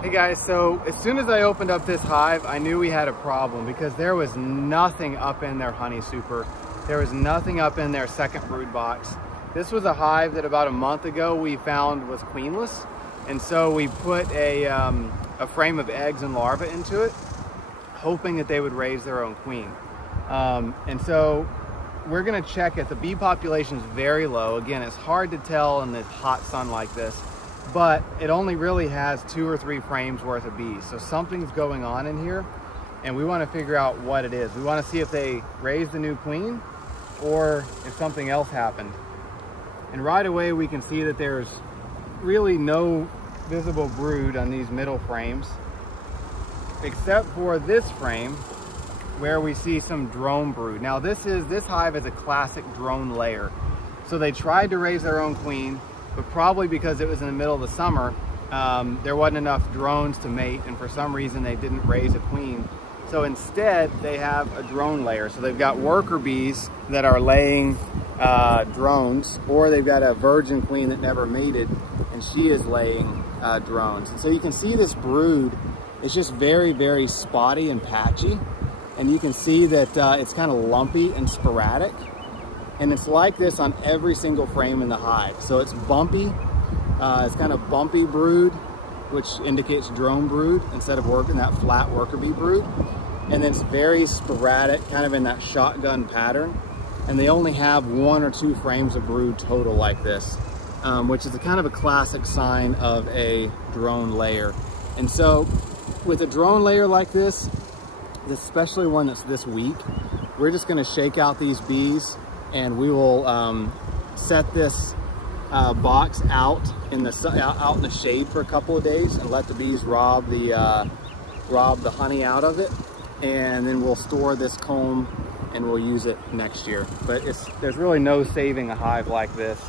Hey guys, so as soon as I opened up this hive, I knew we had a problem because there was nothing up in their honey super. There was nothing up in their second brood box. This was a hive that about a month ago we found was queenless. And so we put a frame of eggs and larvae into it, hoping that they would raise their own queen. And so we're gonna check it. The bee population is very low. Again, it's hard to tell in the hot sun like this, but it only really has 2 or 3 frames worth of bees. So something's going on in here and we want to figure out what it is. We want to see if they raised a new queen or if something else happened. And right away we can see that there's really no visible brood on these middle frames, except for this frame where we see some drone brood. Now this hive is a classic drone layer. So they tried to raise their own queen, but probably because it was in the middle of the summer, there wasn't enough drones to mate, and for some reason they didn't raise a queen. So instead they have a drone layer. So they've got worker bees that are laying drones, or they've got a virgin queen that never mated and she is laying drones. And so you can see this brood is just very, very spotty and patchy. And you can see that it's kind of lumpy and sporadic. And it's like this on every single frame in the hive. So it's bumpy, it's kind of bumpy brood, which indicates drone brood instead of working that flat worker bee brood. And then it's very sporadic, kind of in that shotgun pattern. And they only have 1 or 2 frames of brood total like this, which is a kind of a classic sign of a drone layer. And so with a drone layer like this, especially one that's this weak, we're just gonna shake out these bees and we will set this box out in the shade for a couple of days and let the bees rob the honey out of it, and then we'll store this comb and we'll use it next year. But there's really no saving a hive like this.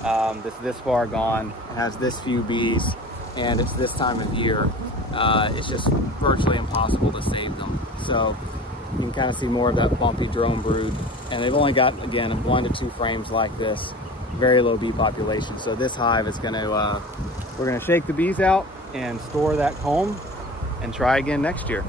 That's this far gone, it has this few bees, and it's this time of year. It's just virtually impossible to save them. So you can kind of see more of that bumpy drone brood. And they've only got, again, 1 to 2 frames like this, very low bee population. So this hive is we're gonna shake the bees out and store that comb and try again next year.